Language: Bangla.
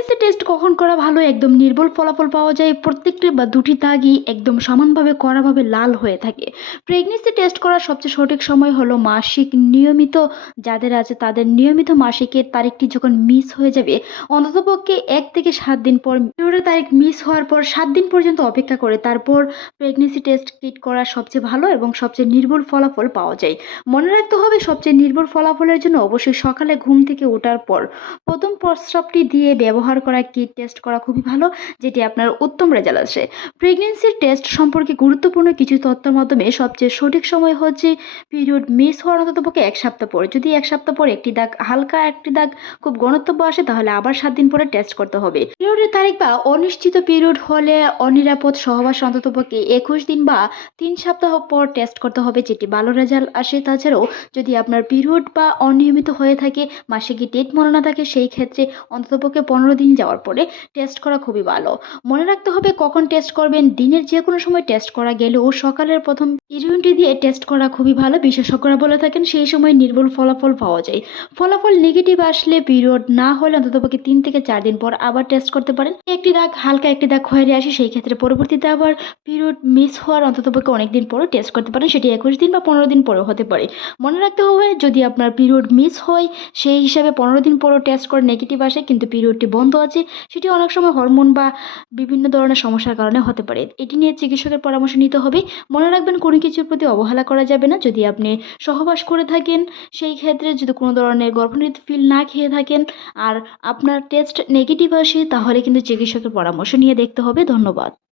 প্রেগনেন্সি টেস্ট কখন করা ভালো? একদম নির্ভুল ফলাফল পাওয়া যায় প্রত্যেকটি বা দুটি দাগই একদম সমানভাবে কড়াভাবে লাল হয়ে থাকে। প্রেগনেন্সি টেস্ট করার সবচেয়ে সঠিক সময় হলো মাসিক নিয়মিত যাদের আছে তাদের নিয়মিত মাসিকের তারিখটি যখন মিস হয়ে যাবে, অন্ততপক্ষে ১ থেকে ৭ দিন পর পিরিয়ডের তারিখ মিস হওয়ার পর ৭ দিন পর্যন্ত অপেক্ষা করে তারপর প্রেগনেন্সি টেস্ট কিট করা সবচেয়ে ভালো এবং সবচেয়ে নির্ভুল ফলাফল পাওয়া যায়। মনে রাখতে হবে সবচেয়ে নির্ভুল ফলাফলের জন্য অবশ্যই সকালে ঘুম থেকে ওঠার পর প্রথম প্রস্রাবটি দিয়ে ব্যবহার করা কিট টেস্ট করা খুবই ভালো, যেটি আপনার উত্তম রেজাল্ট আসে। প্রেগনেন্সির টেস্ট সম্পর্কে গুরুত্বপূর্ণ কিছু তথ্যের মাধ্যমে সবচেয়ে সঠিক সময় হচ্ছে পিরিয়ড মিস হওয়ার অন্ততপক্ষে ১ সপ্তাহ পরে। যদি ১ সপ্তাহ পরে একটি দাগ হালকা একটি দাগ খুব ঘনত্বব্য আসে তাহলে আবার ৭ দিন পরে টেস্ট করতে হবে। পিরিয়ডের তারিখ বা অনিশ্চিত পিরিয়ড হলে অনিরাপদ সহবাস অন্ততপক্ষে ২১ দিন বা ৩ সপ্তাহ পর টেস্ট করতে হবে, যেটি ভালো রেজাল্ট আসে। তাছাড়াও যদি আপনার পিরিয়ড বা অনিয়মিত হয়ে থাকে, মাসিকে ডেট মনে না থাকে, সেই ক্ষেত্রে অন্ততপক্ষে ১৫ দিন যাওয়ার পরে টেস্ট করা খুবই ভালো। মনে রাখতে হবে কখন টেস্ট করবেন। দিনের যে কোনো সময় টেস্ট করা গেলেও সকালের প্রথম ইউরিনটি দিয়ে টেস্ট করা খুবই ভালো। বিশেষজ্ঞরা বলে থাকেন সেই সময় নির্ভুল ফলাফল পাওয়া যায়। ফলাফল নেগেটিভ আসলে পিরিয়ড না হলে অন্ততপক্ষে ৩ থেকে ৪ দিন পর আবার টেস্ট করতে পারেন। একটি দাগ হালকা একটি দাগ খয়েরি আসে, সেই ক্ষেত্রে পরবর্তীতে আবার পিরিয়ড মিস হওয়ার অন্ততপক্ষে অনেকদিন পরও টেস্ট করতে পারেন, সেটি ২১ দিন বা ১৫ দিন পরেও হতে পারে। মনে রাখতে হবে যদি আপনার পিরিয়ড মিস হয় সেই হিসাবে ১৫ দিন পরও টেস্ট করে নেগেটিভ আসে কিন্তু পিরিয়ডটি বন্ধ আছে, সেটি অনেক সময় হরমোন বা বিভিন্ন ধরনের সমস্যার কারণে হতে পারে। এটি নিয়ে চিকিৎসকের পরামর্শ নিতে হবে। মনে রাখবেন কোনো কিছুর প্রতি অবহেলা করা যাবে না। যদি আপনি সহবাস করে থাকেন সেই ক্ষেত্রে যদি কোনো ধরনের গর্ভনিরোধ পিল না খেয়ে থাকেন আর আপনার টেস্ট নেগেটিভ আসে তাহলে কিন্তু চিকিৎসকের পরামর্শ নিয়ে দেখতে হবে। ধন্যবাদ।